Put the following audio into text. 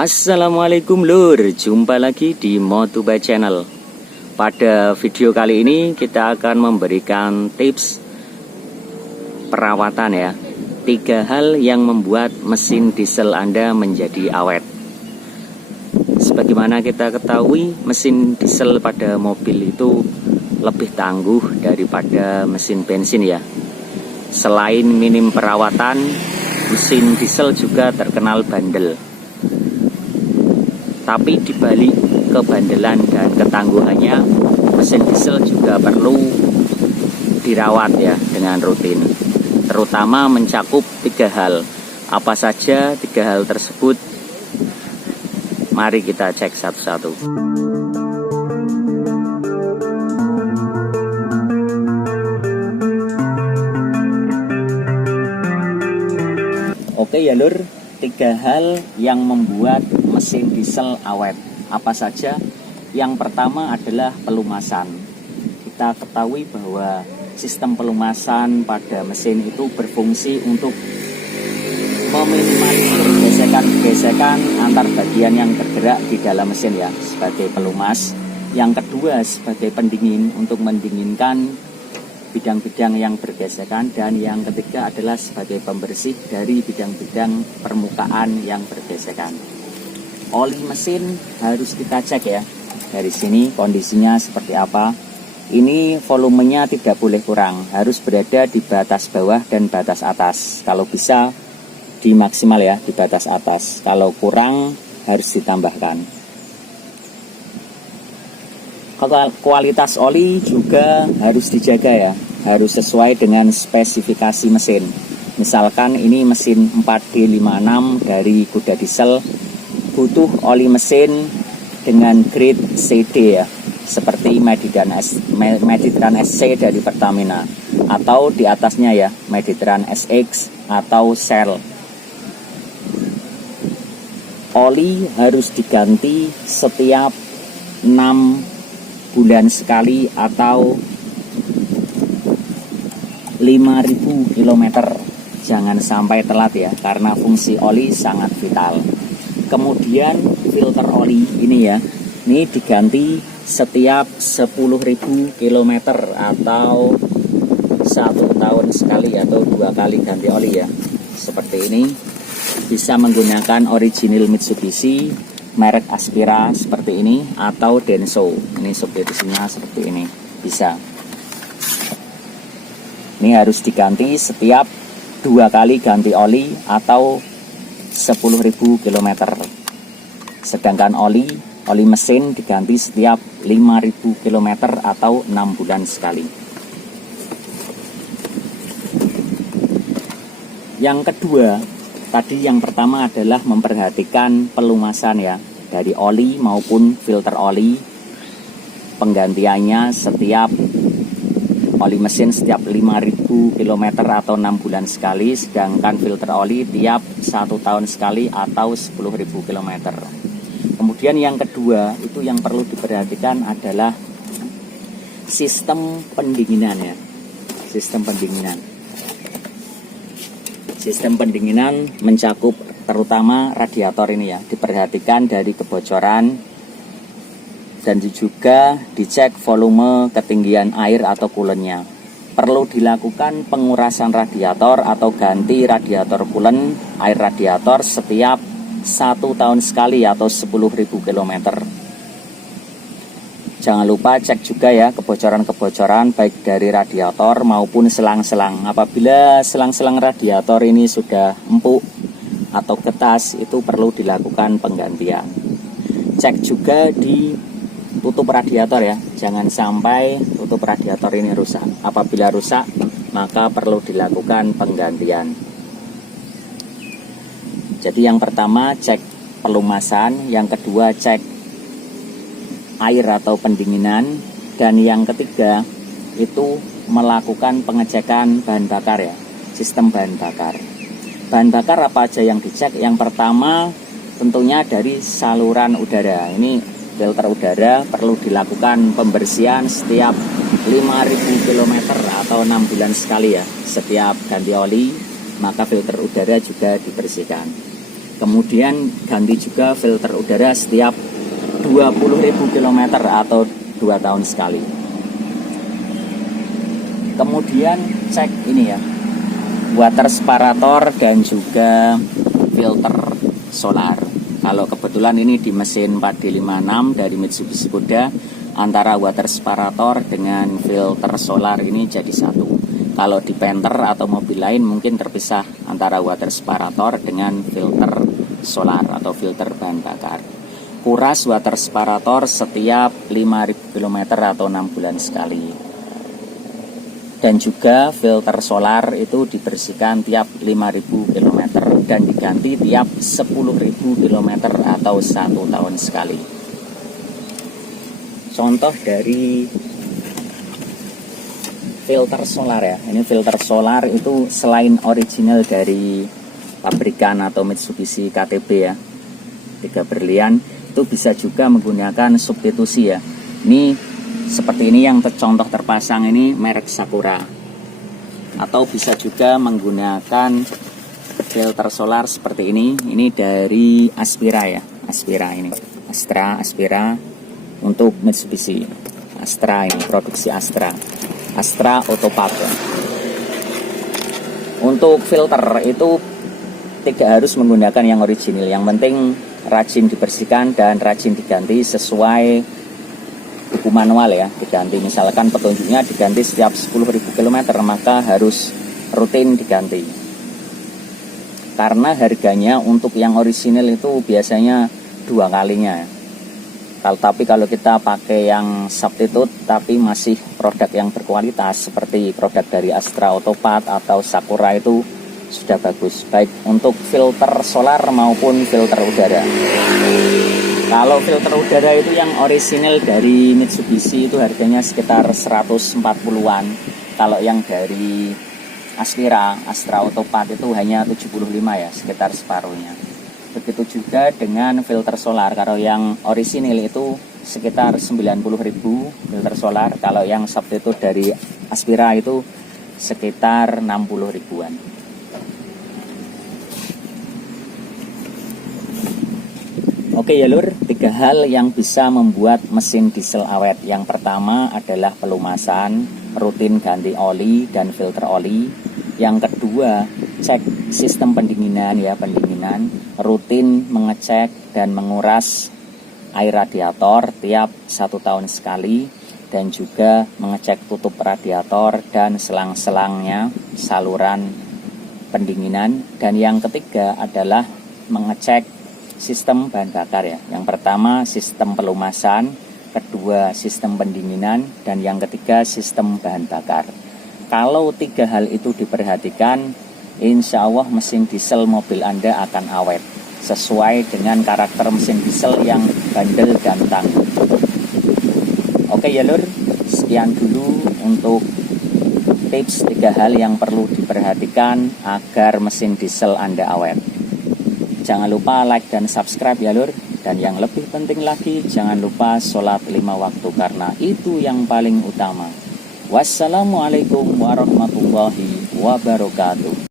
Assalamualaikum lur, jumpa lagi di Motuba Channel. Pada video kali ini kita akan memberikan tips perawatan ya. 3 hal yang membuat mesin diesel Anda menjadi awet. Sebagaimana kita ketahui, mesin diesel pada mobil itu lebih tangguh daripada mesin bensin ya. Selain minim perawatan, mesin diesel juga terkenal bandel. Tapi dibalik kebandelan dan ketangguhannya, mesin diesel juga perlu dirawat ya dengan rutin. Terutama mencakup 3 hal. Apa saja 3 hal tersebut? Mari kita cek satu-satu. Oke ya lur, 3 hal yang membuat mesin diesel awet. Apa saja? Yang pertama adalah pelumasan. Kita ketahui bahwa sistem pelumasan pada mesin itu berfungsi untuk meminimalisir gesekan-gesekan antar bagian yang bergerak di dalam mesin ya, sebagai pelumas. Yang kedua sebagai pendingin untuk mendinginkan bidang-bidang yang bergesekan, dan yang ketiga adalah sebagai pembersih dari bidang-bidang permukaan yang bergesekan. Oli mesin harus kita cek ya. Dari sini kondisinya seperti apa. Ini volumenya tidak boleh kurang, harus berada di batas bawah dan batas atas. Kalau bisa di maksimal ya, di batas atas. Kalau kurang harus ditambahkan. Kualitas oli juga harus dijaga ya, harus sesuai dengan spesifikasi mesin. Misalkan ini mesin 4D56 dari Kuda Diesel, butuh oli mesin dengan grade CD ya, seperti Mediterran SC dari Pertamina, atau di atasnya ya Mediterran SX atau Shell. Oli harus diganti setiap 6 bulan sekali atau 5.000 km. Jangan sampai telat ya, karena fungsi oli sangat vital. Kemudian filter oli ini ya, ini diganti setiap 10.000 km atau 1 tahun sekali atau 2 kali ganti oli ya. Seperti ini. Bisa menggunakan original Mitsubishi, merek Aspira seperti ini, atau Denso. Ini substitusinya seperti ini, bisa. Ini harus diganti setiap 2 kali ganti oli atau 10.000 km. Sedangkan oli mesin diganti setiap 5.000 km atau 6 bulan sekali. Yang kedua, tadi yang pertama adalah memperhatikan pelumasan ya, dari oli maupun filter oli. Penggantiannya setiap oli mesin setiap 5.000 km atau 6 bulan sekali, sedangkan filter oli tiap 1 tahun sekali atau 10.000 km. Kemudian yang kedua, itu yang perlu diperhatikan adalah sistem pendinginan ya. Sistem pendinginan mencakup terutama radiator ini ya. Diperhatikan dari kebocoran, dan juga dicek volume ketinggian air atau kulennya. Perlu dilakukan pengurasan radiator atau ganti radiator kulen air radiator setiap 1 tahun sekali atau 10.000 km. Jangan lupa cek juga ya kebocoran-kebocoran baik dari radiator maupun selang-selang. Apabila selang-selang radiator ini sudah empuk atau getas, itu perlu dilakukan penggantian. Cek juga di tutup radiator ya, jangan sampai tutup radiator ini rusak. Apabila rusak, maka perlu dilakukan penggantian. Jadi yang pertama cek pelumasan, yang kedua cek air atau pendinginan. Dan yang ketiga itu melakukan pengecekan bahan bakar ya, sistem bahan bakar. Bahan bakar apa aja yang dicek? Yang pertama tentunya dari saluran udara. Ini filter udara perlu dilakukan pembersihan setiap 5.000 km atau 6 bulan sekali ya. Setiap ganti oli maka filter udara juga dibersihkan. Kemudian ganti juga filter udara setiap 20.000 km atau 2 tahun sekali. Kemudian cek ini ya, water separator dan juga filter solar. Kalau kebetulan ini di mesin 4D56 dari Mitsubishi Koda, antara water separator dengan filter solar ini jadi satu. Kalau di Panther atau mobil lain mungkin terpisah antara water separator dengan filter solar atau filter bahan bakar. Kuras water separator setiap 5.000 km atau 6 bulan sekali. Dan juga filter solar itu dibersihkan tiap 5.000 km dan diganti tiap 10.000 km atau 1 tahun sekali. Contoh dari filter solar ya. Ini filter solar itu selain original dari pabrikan atau Mitsubishi KTB ya, 3 berlian, itu bisa juga menggunakan substitusi ya. Ini seperti ini yang contoh terpasang ini merek Sakura. Atau bisa juga menggunakan filter solar seperti ini. Ini dari Aspira ya. Aspira ini. Aspira untuk Mitsubishi. Astra ini, produksi Astra. Astra Autopath ya. Untuk filter itu tidak harus menggunakan yang original. Yang penting rajin dibersihkan dan rajin diganti sesuai buku manual ya. Diganti misalkan petunjuknya diganti setiap 10.000 km, maka harus rutin diganti. Karena harganya untuk yang original itu biasanya 2 kalinya. Tapi kalau kita pakai yang substitute tapi masih produk yang berkualitas seperti produk dari Astra Autopath atau Sakura itu sudah bagus, baik untuk filter solar maupun filter udara. Kalau filter udara itu yang original dari Mitsubishi itu harganya sekitar 140-an. Kalau yang dari Astra Autopath itu hanya 75 ya, sekitar separuhnya. Begitu juga dengan filter solar. Kalau yang original itu sekitar 90.000 filter solar. Kalau yang substitute dari Aspira itu sekitar 60 ribuan. Oke ya lur, 3 hal yang bisa membuat mesin diesel awet. Yang pertama adalah pelumasan, rutin ganti oli dan filter oli. Yang kedua, cek sistem pendinginan ya, pendinginan. Rutin mengecek dan menguras air radiator tiap 1 tahun sekali. Dan juga mengecek tutup radiator dan selang-selangnya, saluran pendinginan. Dan yang ketiga adalah mengecek sistem bahan bakar ya. Yang pertama sistem pelumasan, kedua sistem pendinginan, dan yang ketiga sistem bahan bakar. Kalau 3 hal itu diperhatikan, insya Allah mesin diesel mobil Anda akan awet sesuai dengan karakter mesin diesel yang bandel dan tangguh. Oke ya lur, sekian dulu untuk tips 3 hal yang perlu diperhatikan agar mesin diesel Anda awet. Jangan lupa like dan subscribe ya lur. Dan yang lebih penting lagi, jangan lupa sholat 5 waktu karena itu yang paling utama. Wassalamualaikum warahmatullahi wabarakatuh.